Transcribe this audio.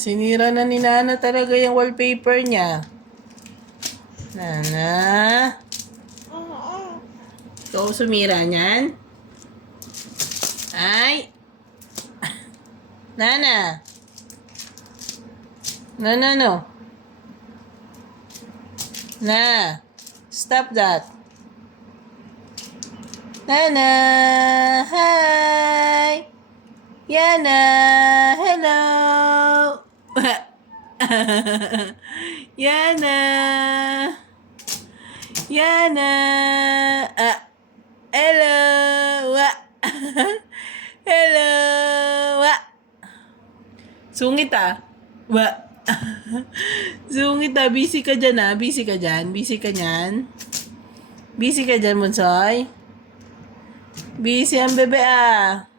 sinira na ni Nana talaga yung wallpaper niya. Nana? Ikaw sumira niyan? Ay! Nana? No. Na! Stop that! Nana! Hi! Yana! Hello! Yana! Yana! Hello! Hello! Sungit ah. Sungit ah. Busy ka dyan ah. Busy ka dyan. Busy ka dyan. Busy ka dyan, Bunsoy. Busy ang bebe ah.